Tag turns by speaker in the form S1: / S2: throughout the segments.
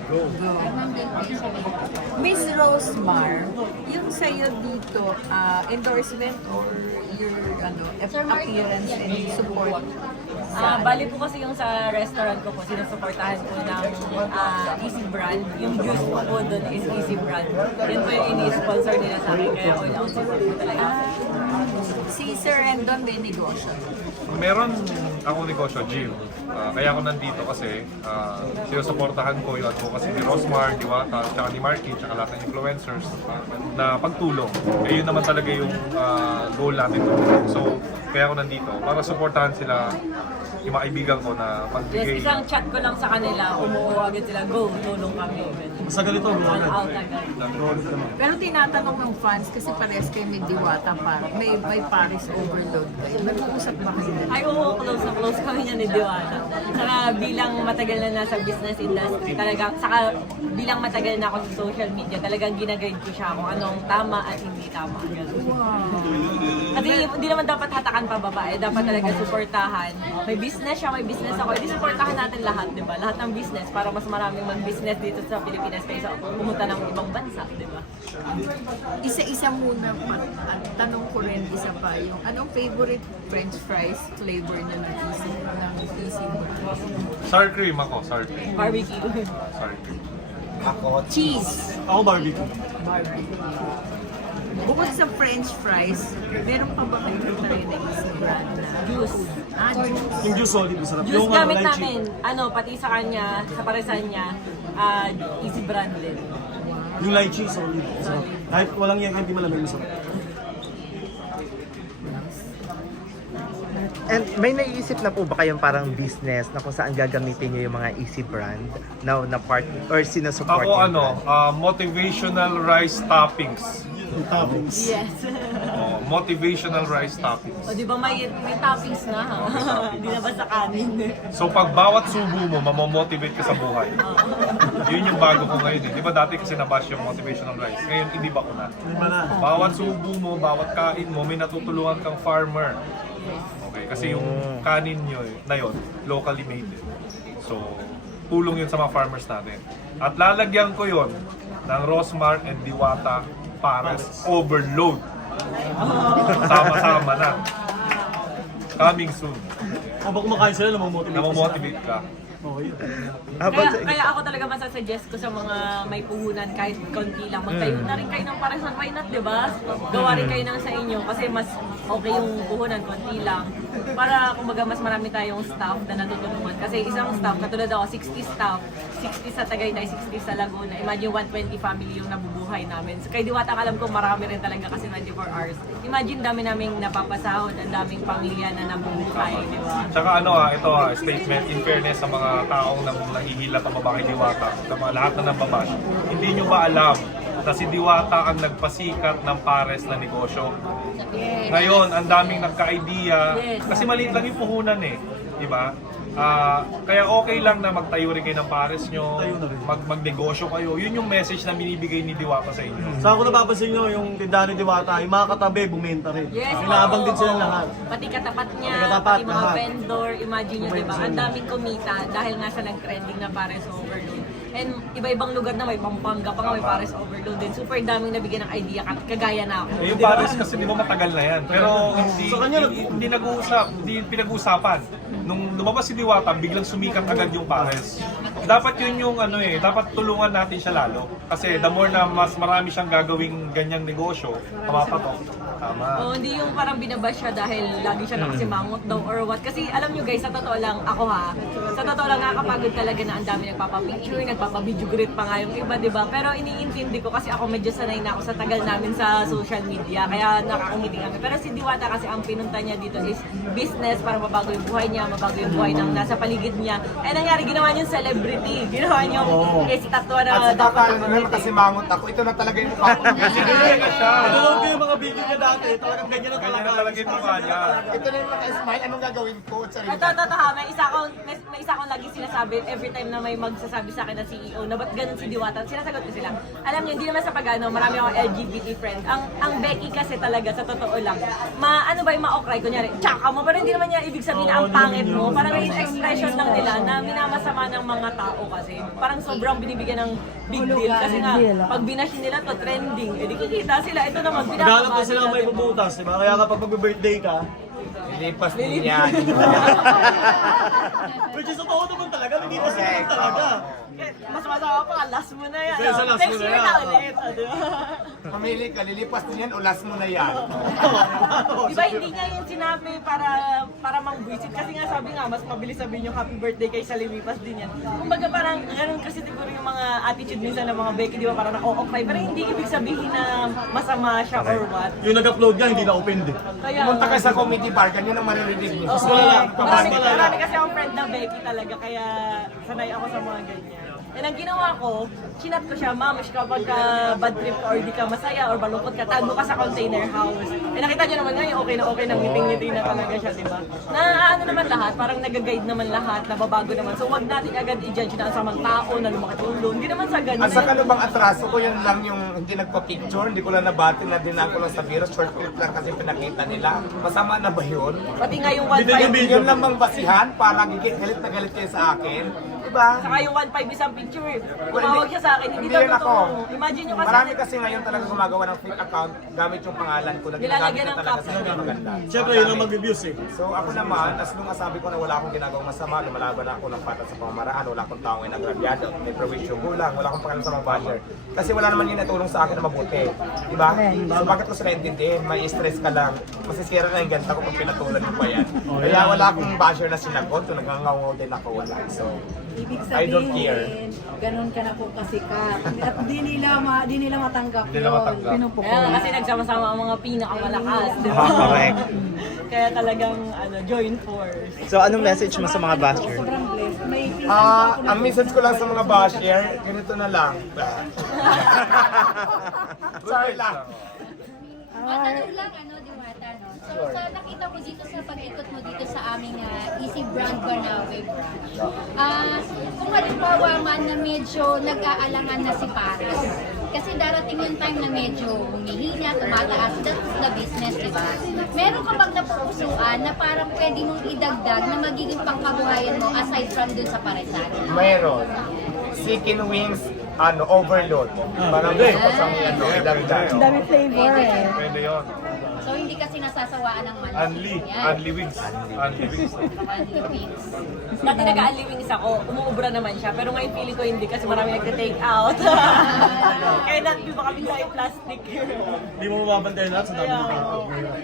S1: Go.
S2: Miss Rosemar, yung sa'yo dito, endorsement or your appearance and support?
S3: Bali po kasi yung sa restaurant ko po, sinusuportahan po ng Easy Brand. Yung juice po doon is Easy Brand. Yun po yung ini-sponsor nila sa akin, kaya all out support po talaga.
S2: Si Sir Rendon may negosyo.
S1: Meron ako negosyo, gym. Kaya ako nandito kasi sinusuportahan ko yung advocacy ni Rosmar, Diwata, tsaka ni Marky, tsaka lahat ng influencers na pagtulong. Eh, yun naman talaga yung goal natin. So, kaya ako nandito para suportahan sila, yung mga kaibigan ko na pagbigay.
S3: Yes, isang chat ko lang sa kanila, umuo agad sila, go, tulong kami.
S4: Sa ganito,
S3: All
S4: Roland.
S3: out agad.
S4: Roland naman.
S2: Pero tinatanong ng fans kasi pares kayo may Diwata para may Paris overload kayo. Nag-uusap ba kayo?
S3: Ay, oo, close na close kami niya ni Diwata. Saka bilang matagal na nasa business industry, talagang, saka bilang matagal na ako sa social media, talagang ginaguide ko siya kung anong tama at hindi tama. Kasi hindi naman dapat hatakan pa babae, dapat talaga suportahan. May business siya, may business ako, edi suportahan natin lahat, di ba? Lahat ng business para mas maraming mag-business dito sa Pilipinas kaysa pumunta ng ibang bansa, di ba?
S2: Isa-isa muna at tanong ko rin isa pa yung anong favorite french fries flavor na ng
S1: Sour cream ako, sour cream.
S3: Barbecue.
S1: Sour cream.
S2: cheese.
S4: Ako barbecue.
S2: Bukod sa french fries, meron pa ba kayo tayo na easy brand na
S3: Juice.
S2: juice.
S4: Yung juice solid, masarap.
S3: Juice
S4: Yung
S3: gamit
S4: lychee.
S3: namin, pati sa kanya, sa paresan niya, Easy Brand din.
S4: Yung lychee solid. Masarap. Kahit walang yan, hindi malamig, masarap.
S5: And may naiisip na po ba kayong parang business na kung saan gagamitin niyo yung mga Easy Brand na part or sinusupport
S1: Ako
S5: yung brand?
S1: motivational rice toppings.
S4: Yung toppings.
S3: Yes.
S1: Motivational rice toppings.
S3: O di ba may toppings na ha? Hindi na basta kanin.
S1: So pag bawat subo mo, mamomotivate ka sa buhay. Yun yung bago ko ngayon eh. Di ba dati kasi nabash yung motivational rice? Ngayon hindi ba ko na?
S4: Ano ba na?
S1: Bawat subo mo, bawat kain mo, may natutulungan kang farmer. Okay, kasi yung kanin nyo na yun, locally made. So, tulong yun sa mga farmers natin. At lalagyan ko yun ng Rosmar and Diwata Pares Overload. Sama-sama na. Coming soon.
S4: Habang kumakain sila, namomotivate
S1: Namomotivate ka.
S4: Okay.
S5: Habang sa-
S3: Kaya ako talaga masasuggest ko sa mga may puhunan kahit konti lang. Magtayo na rin kayo ng paresan. Why not, di ba? Gawa rin kayo ng sa inyo kasi mas okay yung puhunan, konti lang. Para kumbaga mas marami tayong staff na natutulungan. Kasi isang staff, katulad ako, 60 staff, 60 sa Tagaytay, 60 sa Laguna. Imagine 120 family yung nabubuhay namin. So, kay Diwata, alam ko marami rin talaga kasi 24 hours. Imagine dami naming napapasahod, ang daming pamilya na nabubuhay, di ba?
S1: Tsaka ito statement in fairness sa mga taong nahihila pababa kay Diwata, sa mga lahat na nambabash. Hindi nyo ba alam na si Diwata ang nagpasikat ng pares na negosyo? Ngayon, ang daming nagka-idea,
S3: Yes.
S1: kasi maliit lang yung puhunan eh, di ba? Kaya okay lang na magtayo rin kayo ng pares nyo,
S4: Tayo na rin.
S1: magnegosyo kayo. Yun yung message na binibigay ni Diwata sa inyo.
S4: Sa ako napapansin nyo, yung tindahan ni Diwata, yung mga katabi, bumenta rin.
S3: Yes,
S4: Inaabang
S3: oo,
S4: din sila
S3: oo.
S4: lahat.
S3: Pati katapat niya,
S4: Pati katapat,
S3: pati mga
S4: lahat.
S3: vendor, imagine nyo, diba? Ang daming kumita dahil nga sa nag-trending na Pares Overload. And iba-ibang lugar na may Pampanga pa nga, may Pares Overload din. Super daming nabigyan ng idea, kagaya na ako.
S1: Eh, yung pares kasi di ba matagal na yan. Pero hindi,
S4: Sa kanya,
S1: hindi nag-uusap, hindi pinag-uusapan. Nung lumabas si Diwata, biglang sumikat agad yung pares. Dapat yun yung dapat tulungan natin siya lalo. Kasi the more na mas marami siyang gagawing ganyang negosyo, pamapatok. Tama.
S3: Oh, hindi yung parang binabash siya dahil lagi siya nakasimangot daw or what. Kasi alam nyo guys, sa totoo lang, ako sa totoo lang nakakapagod talaga na ang dami nagpapapicture, nagpapabideo greet pa nga yung iba, di ba? Pero iniintindi ko kasi ako medyo sanay na ako sa tagal namin sa social media, kaya nakakangiti kami. Pero si Diwata kasi ang pinunta niya dito is business para mabago yung buhay niya, mabago yung buhay ng nasa paligid niya. Eh nangyari, ginawa niyo celebrity. Ginawa niyo estatwa na
S6: At sa
S3: dapat
S6: tatalo na naman kasi mangot ako, ito na talaga yung mukha ko.
S1: Kasi ganyan ka siya.
S4: Pinanood ko yung mga video niya dati, talagang ganyan lang
S1: Ganyan na talaga yung mukha niya.
S6: Ito na yung naka-smile, anong gagawin ko?
S3: Ito, may isa akong lagi sinasabi every time na may magsasabi sa akin na CEO na ba't ganun si Diwata, sinasagot ko sila. Alam niyo, hindi naman sa pag-ano, marami akong LGBT friend. Ang Becky kasi talaga, sa totoo lang, ano ba yung ma-okray, kunyari, tsaka mo, pero hindi naman niya ibig sabihin na ang pangit mo. Parang yung expression lang nila na minamasama ng mga tao. tao kasi. Parang sobrang binibigyan ng big deal. Kasi nga, pag binash nila to trending, edi kikita sila. Ito naman,
S4: Naghanap
S3: pinakabasa
S4: na sila may
S3: diba?
S4: bubutas, di ba? Kaya kapag mag-birthday ka,
S6: Lilipas din yan.
S4: which is totoo naman talaga, hindi pa sila talaga.
S3: Mas masama pa, last mo na yan.
S4: Kaya sa last
S3: Next
S4: mo na
S3: year
S4: yan.
S3: na ulit. Di ba?
S6: Pamili ka, lilipas din yan, ulas mo na yan.
S3: Di ba hindi niya yun sinabi para mang-visit? Kasi nga sabi nga, mas mabilis sabihin yung happy birthday kaysa lilipas din yan. Kumbaga parang ganun kasi siguro yung mga attitude minsan ng mga Becky, di ba parang okay. Pero hindi ibig sabihin na masama siya or what.
S4: Yung nag-upload nga, hindi na-open din.
S3: Kaya,
S6: Pumunta ka sa comedy bar, ganyan ang maririnig niyo.
S3: Oo.
S4: malala.
S3: Marami kasi akong friend na Becky talaga, kaya sanay ako sa mga ganyan. And ang ginawa ko, chinat ko siya, ma'am, kapag bad trip ka or di ka masaya or malungkot ka, tago ka sa container house. Eh nakita niyo naman ngayon, okay na ngiting-ngiti na talaga siya, di ba? Na ano naman lahat, parang nag-guide naman lahat, nababago naman. So wag natin agad i-judge na ang samang tao na lumakatulong. Hindi naman sa ganun.
S6: At saka ano bang atraso ko, yun lang yung hindi nagpa-picture, hindi ko lang nabati na dinako lang sa virus, short clip lang kasi pinakita nila. Masama na ba yun?
S3: Pati nga yung
S4: Hindi yung
S3: 1.5,
S4: video.
S6: Yun lang bang basihan para galit na galit kayo sa akin? Diba?
S3: saka yung 1.5 isang picture. Tumawag siya sa akin, hindi daw
S6: rin ako.
S3: totoo. Imagine nyo kasi,
S6: Marami kasi ngayon talaga gumagawa ng fake account gamit yung pangalan ko na ginagamit
S3: Nilalagyan
S6: na
S3: ng
S6: talaga sa
S3: caption.
S6: hindi maganda.
S4: Siyempre, yun ang mag-reviews eh.
S6: So ako naman, as long as sabi ko na wala akong ginagawang masama, lumalaban ako ng patat sa pamamaraan, wala akong taong inagrabyado, may provision gulang, wala akong pakialam sa mga basher. Kasi wala naman yung natulong sa akin na mabuti. Diba? So bakit ko sila intindihin? May stress ka lang. Masisira na yung ganta ko pag pinatulan mo pa yan. Kaya wala akong basher na sinagot, so nagngangaw din ako wala. So,
S7: Ibig
S6: I don't care.
S7: sabihin, ganun ka na po kasikat. At di nila matanggap
S1: Hindi nila matanggap.
S3: kaya nga kasi nagsama-sama ang mga pinakamalakas, di ba?
S5: Correct.
S3: Kaya talagang join force.
S5: So, anong message mo sa mga basher?
S7: Sobrang blessed. May pinsan
S6: ang message ko lang sa mga basher, ganito na lang. Sorry lang.
S8: Matanong lang, Diwata, no? So, sa nakita mo dito sa pag-ikot mo dito sa aming Easy Brand Barnawe branch, kung halimbawa man na medyo nag-aalangan na si Paras, kasi darating yung time na medyo humihina, tumataas, that's the business, di ba? Meron ka bang napupusuan na parang pwede mong idagdag na magiging pangkabuhayan mo aside from dun sa paresan?
S6: Mayroon. Chicken wings, overload. Parang gusto ko sa idagdag.
S7: dami flavor eh.
S1: Pwede yun.
S8: So, hindi kasi nasasawaan ng manok.
S1: Unli wings. Unli wings.
S8: Unli wings.
S3: Dati nag-aalivings ako, umuubra naman siya. Pero ngayon feeling ko hindi kasi marami nagte-take out. Kaya natin ba kami sa plastic.
S4: Hindi mo mababantayan lahat sa dami ng tao.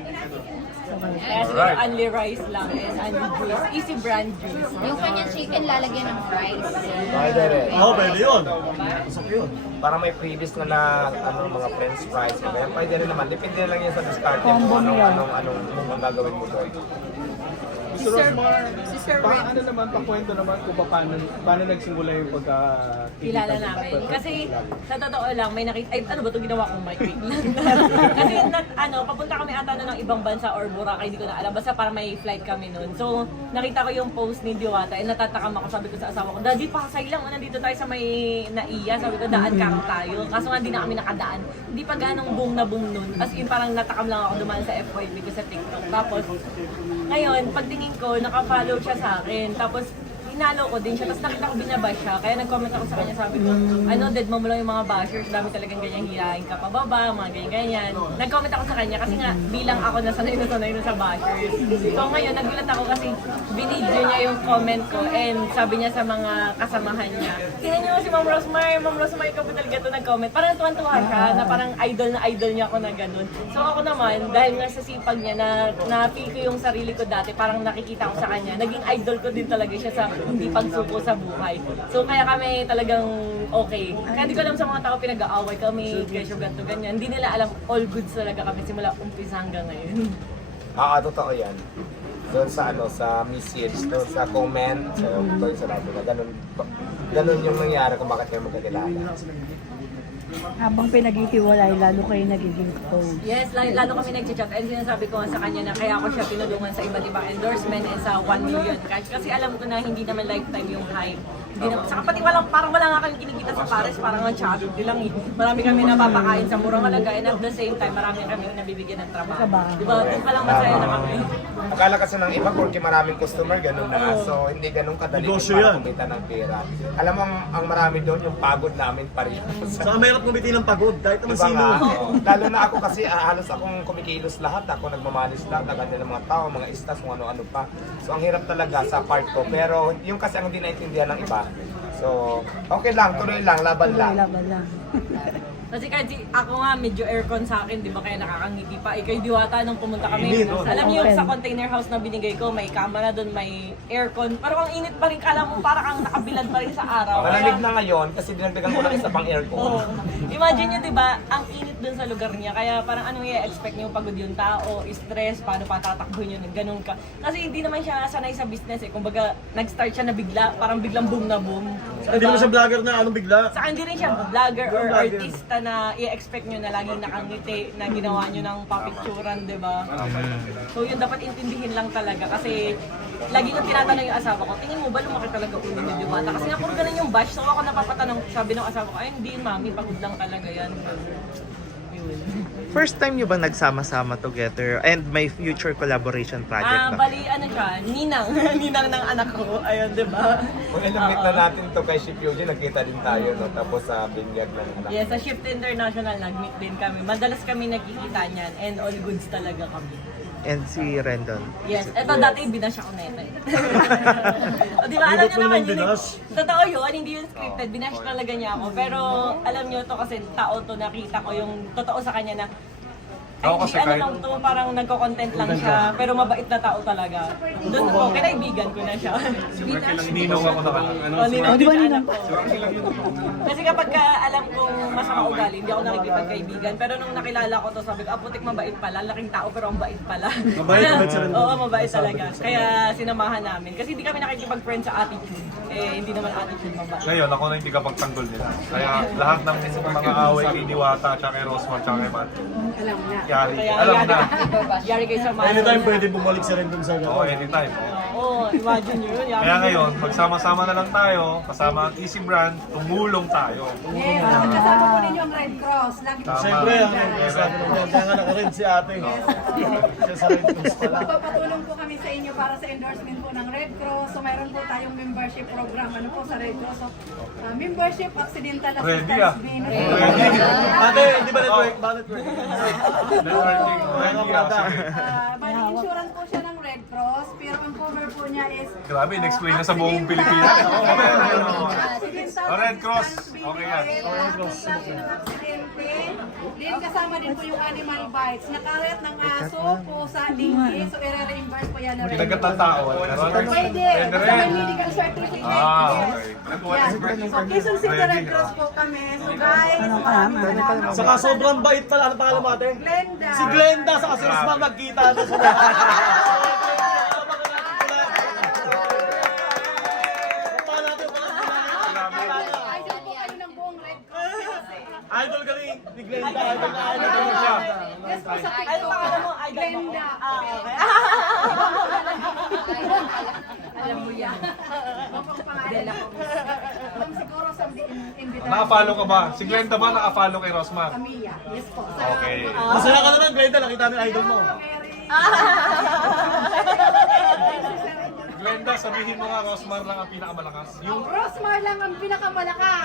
S3: Kaya siguro only rice lang and only juice. Easy brand juice.
S8: Yung kanyang chicken lalagyan ng fries.
S6: Pwede rin.
S4: Oo, pwede yun. Pasok yun.
S6: Para may previous na mga french fries. Kaya pwede rin naman. Depende lang yan sa discard mo. Anong gagawin mo doon.
S2: Si Sir Red,
S9: Ano naman, pakwento naman kung paano nagsimula yung
S3: Kilala namin. Kasi sa totoo lang, may nakita, ay ano ba ito ginawa kong mic? Wait lang. Kasi papunta kami ata ng ibang bansa or Boracay, hindi ko na alam. Basta para may flight kami noon. So, nakita ko yung post ni Diwata, natatakam ako, sabi ko sa asawa ko, Daddy, pakasay lang, nandito tayo sa may naiya. Sabi ko, daan ka tayo. Kaso nga, hindi na kami nakadaan. Hindi pa ganong boom na boom noon. As in, parang natakam lang ako dumaan sa FYP ko sa TikTok. Tapos, ngayon, pagtingin ko, naka-follow siya sa akin. Tapos, inalo ko din siya. Tapos nakita ko binabash siya. Kaya nag-comment ako sa kanya, sabi ko, dead mo lang yung mga bashers. Dami talagang ganyan hilahin ka pababa, mga ganyan-ganyan. Nag-comment ako sa kanya kasi nga, bilang ako nasanay na sa bashers. So ngayon, nagulat ako kasi binidyo niya yung comment ko and sabi niya sa mga kasamahan niya, tingnan niyo si Ma'am Rosmar, ikaw po talaga ito nag-comment. Parang tuwan-tuwa siya, na parang idol niya ako na ganun. So ako naman, dahil nga sa sipag niya, na-feel ko yung sarili ko dati, parang nakikita ko sa kanya, naging idol ko din talaga siya sa hindi pagsuko sa buhay. So kaya kami talagang okay. Kaya hindi ko alam sa mga tao pinag-aaway kami, kesyo ganito, ganyan. Hindi nila alam all goods talaga kami simula umpisa hanggang ngayon.
S6: Totoo yan. Doon sa message, doon sa comment, doon sa labi na ganun yung nangyari kung bakit kayo magkakilala.
S7: Habang pinag-iiwalay, lalo kayo nagiging close.
S3: Yes, lalo kami nag-chat and sinasabi ko nga sa kanya na kaya ako siya tinulungan sa iba't ibang endorsement and sa 1 million cash kasi alam ko na hindi naman lifetime yung hype. Hindi naman, saka pati parang wala nga kami kumikita sa Paris, parang ang charity lang eh. Marami kami napapakain sa murang halaga and at the same time, marami kami nabibigyan ng trabaho. Diba? Doon pa lang masaya na kami.
S6: Akala kasi ng iba, porque maraming customer, ganun na. So, hindi ganun kadali
S4: Negosyo
S6: para
S4: yan.
S6: kumita ng pera. Alam mo, ang marami doon, yung pagod namin pa rin.
S4: Saka mahirap kumiti ng pagod, kahit naman
S6: Diba
S4: sino.
S6: nga? Lalo na ako kasi halos akong kumikilos lahat. Ako nagmamanis lang, tagal ng mga tao, mga istas, kung ano-ano pa. So, ang hirap talaga sa part ko. Pero yung kasi ang hindi naintindihan ng iba. So, okay lang, tuloy lang, laban lang.
S3: Kasi kasi ako nga medyo aircon sa akin, di ba kaya nakakangiti pa. Ikay diwata nung pumunta kami. Alam niyo yung sa container house na binigay ko, may kama na doon, may aircon. Pero ang init pa rin, kala mo parang ang nakabilad pa rin sa araw.
S6: Malamig na ngayon kasi dinagdagan ko lang isa pang aircon.
S3: Oo. Imagine nyo, di ba, ang init dun sa lugar niya. Kaya parang anong i-expect niyo pagod yung tao, stress, paano patatakbuhin yun, ganun ka. Kasi hindi naman siya sanay sa business eh. Kumbaga, nag-start siya na bigla, parang biglang boom na boom.
S4: Saka hindi naman siya vlogger na anong bigla.
S3: Saka hindi rin siya vlogger or artista na i-expect nyo na laging nakangiti, na ginawa nyo ng papicturan, di ba? So yun dapat intindihin lang talaga kasi lagi nang tinatanong yung asawa ko, tingin mo ba lumaki talaga ulo ni Diwata? Kasi nga puro ganun yung bash, so ako napapatanong, sabi ng asawa ko, ay hindi mami, pagod lang talaga yan. Yun.
S5: First time nyo ba nagsama-sama together and may future collaboration project na?
S3: Bali, ano siya, ninang, ninang ng anak ko, ayun, di ba?
S6: Kung ilang na natin to kay Ship Yuji, nagkita din tayo, no? Tapos sa binyag ng anak.
S3: Yes, sa Shift International, nag-meet din kami. Madalas kami nagkikita niyan and all goods talaga kami.
S5: And si Rendon.
S3: Yes, eto dati binash ako na ito. O di ba, alam niyo
S4: Hindi
S3: naman
S4: ko
S3: yun.
S4: binash.
S3: Totoo yun, hindi yun scripted. Binash talaga niya ako. Pero alam niyo to kasi tao to, nakita ko yung totoo sa kanya na ay,
S1: Ako
S3: hindi
S1: kasi
S3: ano
S1: kahit-
S3: lang to, parang nagko-content lang siya. Pero mabait na tao talaga. Doon ko, kinaibigan ko na siya.
S1: Ninong ako na
S3: O, ninong din siya anak ko. Kasi kapag alam kong masama ugali, hindi ako nakikipagkaibigan. Pero nung nakilala ko to, sabi ko, putik mabait pala. Laking tao pero ang bait pala.
S4: Mabait siya rin.
S3: Oo, mabait talaga. Kaya sinamahan namin. Kasi hindi kami nakikipag-friend sa attitude. Eh, hindi naman attitude mabait.
S1: Ngayon, ako na hindi kapagtanggol nila. Kaya lahat ng mga away kay Diwata, tsaka kay Rosmar, tsaka kay Matt,
S7: Alam na.
S1: yari.
S3: Kaya
S1: Alam
S3: yari,
S1: na.
S3: yari kayo sa mga.
S4: Anytime pwede bumalik si Rendon sa
S1: Oo, anytime.
S3: Oo, imagine nyo yun. Yari
S1: Kaya
S3: nyo.
S1: ngayon, magsama-sama na lang tayo, kasama ang Easy Brand, tumulong tayo.
S7: Yes, kasama po ninyo ang Red Cross. Lagi po
S1: Tama.
S4: Siyempre, ang sabi ng Rendon, kaya nga naka-red si ate. Siya sa Red Cross pala.
S7: Magpapatulong po kami sa inyo para sa endorsement po ng Red Cross. So mayroon po tayong membership program ano po sa Red Cross. So, membership accidental
S1: Ready
S7: assistance
S1: ah.
S7: bin.
S4: Ate, hindi ba network? Ba network?
S1: Networking, ready ah. Sige.
S7: Bali, insurance po siya ng Red Cross, pero ang cover po niya is
S1: Grabe, in-explain na sa buong Pilipinas. Red Cross. Okay yan.
S7: Red Cross. ng aksidente. Din kasama din po yung animal bites. Nakalat ng aso, pusa, dinggit. So, i-reimburse po yan ng Red
S1: Dagat
S7: Cross.
S1: ng tao.
S7: Pwede.
S1: Pwede
S7: Basta may
S1: rin.
S7: medical certificate.
S1: Ah,
S7: Yes.
S1: okay.
S7: Yan. So, Quezon City Red Cross po kami. So, guys, maraming salamat.
S4: Saka sobrang bait pala. Ano pangalan mo ate?
S7: Glenda.
S4: Si Glenda sa si Rosmar magkita na sila.
S7: Idol po kayo ng buong Red Cross.
S4: Idol ka ni Glenda. Idol na idol ko siya.
S7: Yes po sa
S3: Ano
S7: TikTok.
S3: pangalan mo? Idol mo?
S7: Glenda.
S3: Okay.
S7: Alam mo yan. Mapang pangalan ko. Siguro sa invitation.
S1: Naka-follow ka ba? Si Glenda ba naka-follow kay Rosmar?
S7: Kamiya. Yes po. Sa
S1: Okay.
S4: Masaya ka naman, Glenda. Nakita mo yung idol mo.
S1: Glenda, sabihin mo nga Rosmar lang ang pinakamalakas. Yung
S7: Rosmar lang ang pinakamalakas.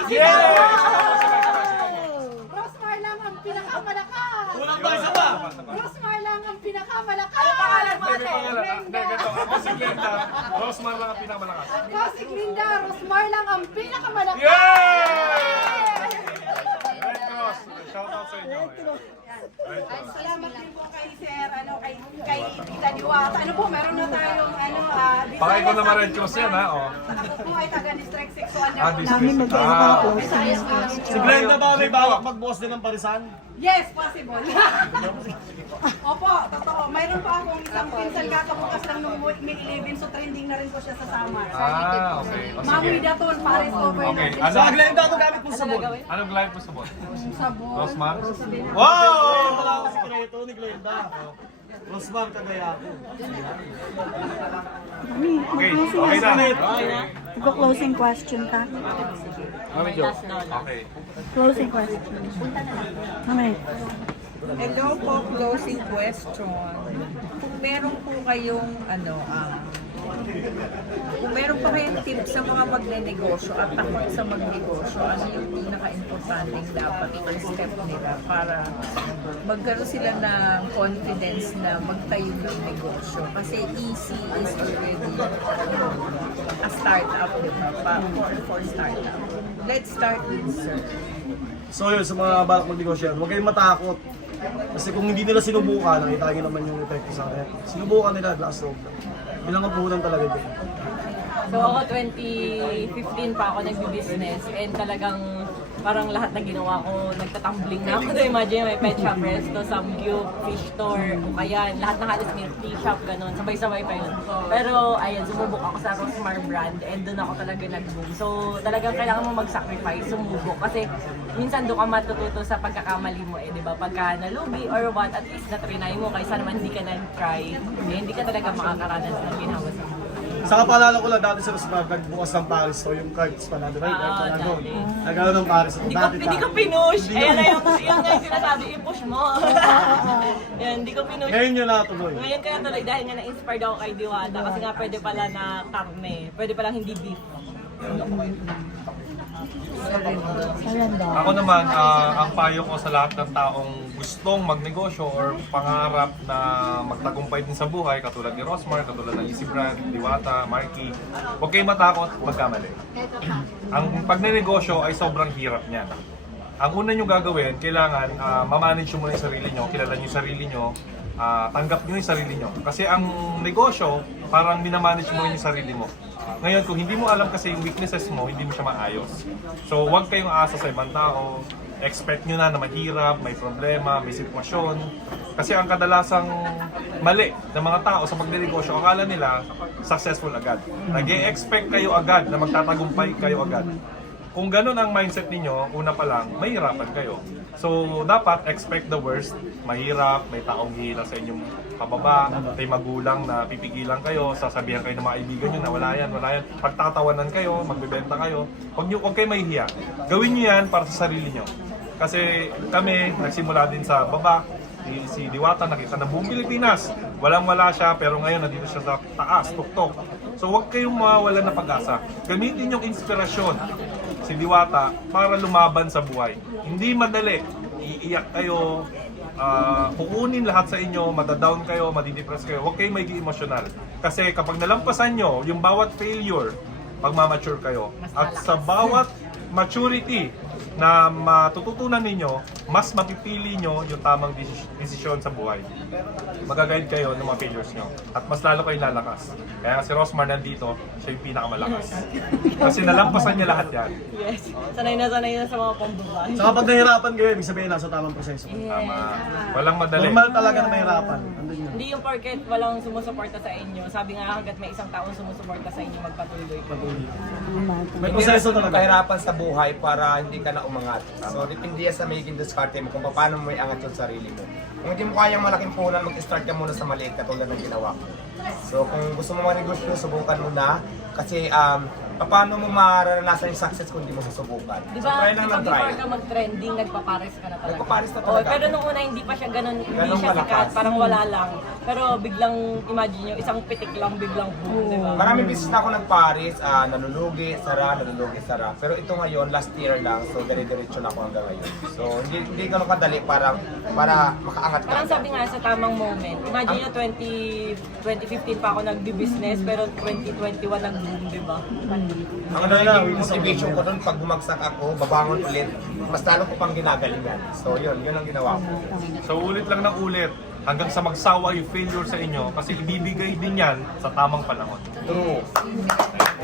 S7: Rosmar lang ang pinakamalakas.
S4: Kulang pa isa pa.
S7: Rosmar lang ang pinakamalakas.
S3: Ano pangalan mo?
S1: Hindi, pangalan. Hindi, ganito. Ako si Glenda. Rosmar lang ang pinakamalakas.
S7: Ako si Glinda. Rosmar lang ang pinakamalakas.
S1: Yay! Red Cross. Shout out sa inyo. Red Cross.
S7: Salamat din po kay Sir, kay Tita Diwata. Ano po, meron na tayong
S1: Pakay ko naman Red Cross yan ha. Oh.
S7: Ako po ay taga District 6 so under
S1: Ah,
S7: po
S1: district.
S7: namin.
S1: Ah,
S4: Si Glenda ba may balak magbukas din ng parisan?
S7: Yes, possible. Opo, totoo. Mayroon pa akong isang pinsel kakabukas lang nung May 11 so trending na rin po siya sa summer.
S1: Ah, okay. O,
S7: Mami
S1: sige.
S7: Daton, Paris over
S1: Okay.
S7: na.
S4: Sa Glenda, ano gamit mong sabon?
S1: Anong live mo sa bot?
S7: Sabon.
S1: Rosmar?
S4: Wow! Wala akong sikreto ni Glenda. Rosmar, kagaya ako.
S1: Okay, okay na.
S10: Closing question ka?
S3: Last na lang.
S1: Okay.
S10: Closing question. Mamay.
S2: Hello po, closing question. Kung meron po kayong kung meron pa kayong tips sa mga magnenegosyo at takot sa magnegosyo, ano yung pinaka-importanting dapat i-step nila para magkaroon sila ng confidence na magtayo ng negosyo? Kasi easy is already a startup, di ba? For startup. Let's start with Sir.
S4: So yun, sa mga balak magnegosyo, huwag kayong matakot. Kasi kung hindi nila sinubukan, nakita nyo naman yung epekto sa akin. Sinubukan nila, last road. Bilang ang puhunan talaga din.
S3: So ako 2015 pa ako nag-business and talagang parang lahat na ginawa ko, nagtatumbling na ako. So imagine may pet shop, resto, samgyup, fish store, kukayan, lahat ng halos milk tea shop, ganun. Sabay-sabay pa yun. Pero ayun, sumubok ako sa Rosmar brand and doon ako talaga nag-boom. So talagang kailangan mo mag-sacrifice, sumubok. Kasi minsan doon ka matututo sa pagkakamali mo di ba? Pagka nalugi or what, at least na-trinay mo kaysa naman hindi ka nag-try, hindi ka talaga makakaranas ng ginawa sa
S4: Saka paalala ko lang dati sa Rosmar, nagbukas ng Paris, so yung cards pa na, di ba? Yung cards pa na doon. Nagano ng Paris.
S3: Hindi ko pinush. Ayan na yung nga yung sinasabi, i-push mo. Yan, hindi ko pinush.
S4: Ngayon yun natuloy.
S3: Ngayon kaya tuloy dahil nga na-inspired ako kay Diwata kasi nga pwede pala na karne. Pwede palang hindi beef.
S1: Ako naman, ang payo ko sa lahat ng taong gustong magnegosyo or pangarap na magtagumpay din sa buhay, katulad ni Rosmar, katulad ng Easy Brand, Diwata, Marky, huwag kayong matakot, magkamali. Ang pagnenegosyo ay sobrang hirap niyan. Ang una nyo gagawin, kailangan mamanage nyo muna yung sarili nyo, kilala nyo yung sarili nyo, tanggap nyo yung sarili nyo. Kasi ang negosyo, parang minamanage mo yung sarili mo. Ngayon, kung hindi mo alam kasi yung weaknesses mo, hindi mo siya maayos. So, huwag kayong aasa sa ibang tao. Expect nyo na mahirap, may problema, may sitwasyon. Kasi ang kadalasang mali ng mga tao sa pagnenegosyo, akala nila successful agad. Nag-e-expect kayo agad na magtatagumpay kayo agad. Kung ganun ang mindset ninyo, una pa lang, mahirapan kayo. So, dapat expect the worst. Mahirap, may taong hihila sa inyong kababa, may magulang na pipigilan kayo, sasabihan kayo ng mga kaibigan nyo na wala yan. Pagtatawanan kayo, magbebenta kayo, huwag kayo mahihiya. Gawin nyo yan para sa sarili nyo. Kasi kami, nagsimula din sa baba, si Diwata nakita na buong Pilipinas. Walang-wala siya, pero ngayon nandito siya sa taas, tuktok. So huwag kayong mawalan ng pag-asa. Gamitin yung inspirasyon si Diwata para lumaban sa buhay. Hindi madali. Iiyak kayo, kukunin lahat sa inyo, madadown kayo, madidepress kayo. Huwag kayong maging emosyonal. Kasi kapag nalampasan nyo yung bawat failure, pag-mature kayo. At sa bawat maturity na matututunan ninyo, mas mapipili nyo yung tamang desisyon sa buhay. Magaguide kayo ng mga failures nyo. At mas lalo kayo lalakas. Kaya si Rosmar nandito, siya yung pinakamalakas. Kasi nalampasan niya lahat yan.
S3: Yes. Sanay na sa mga pambaba.
S4: Saka pag nahirapan kayo, ibig sabihin nasa tamang proseso.
S1: Tama. Walang madali.
S4: Normal talaga na mahirapan. Andun yun.
S3: Hindi yung porket walang sumusuporta sa inyo. Sabi nga hanggat may isang taong sumusuporta sa inyo, magpatuloy.
S4: May proseso talaga.
S6: Kahirapan sa buhay para hindi ka na umangat. So, depende yan sa magiging diskarte mo kung paano mo iangat yung sarili mo. Kung hindi mo kayang malaking puhunan, mag-start ka muna sa maliit katulad ng ginawa ko. So, kung gusto mo manegosyo, subukan mo na. Kasi, paano mo mararanasan yung success kung hindi mo susubukan?
S3: Di
S6: So,
S3: ba,
S6: try lang ng try.
S3: before ka mag-trending, nagpapares ka na talaga?
S6: Nagpapares na
S3: Oo,
S6: talaga.
S3: pero nung una hindi pa siya ganun, hindi
S6: Ganun
S3: siya
S6: malakas.
S3: sikat, parang wala lang. Pero biglang, imagine nyo, isang pitik lang, biglang boom, di ba?
S6: Maraming business na ako nag-Paris, nalulugi, sara. Pero ito ngayon, last year lang, so dire-diretso na ako hanggang ngayon. So hindi ganun kadali para makaangat ka.
S3: Parang sabi nga sa tamang moment, imagine nyo 2015 pa ako nagbi-business, pero 2021 nag-boom, di ba?
S6: Ang naging motivation ko doon, pag bumagsak ako, babangon ulit, mas lalo ko pang ginagalingan. So yun ang ginawa ko.
S1: So ulit lang ng ulit hanggang sa magsawa yung failure sa inyo kasi ibibigay din yan sa tamang panahon.
S6: True.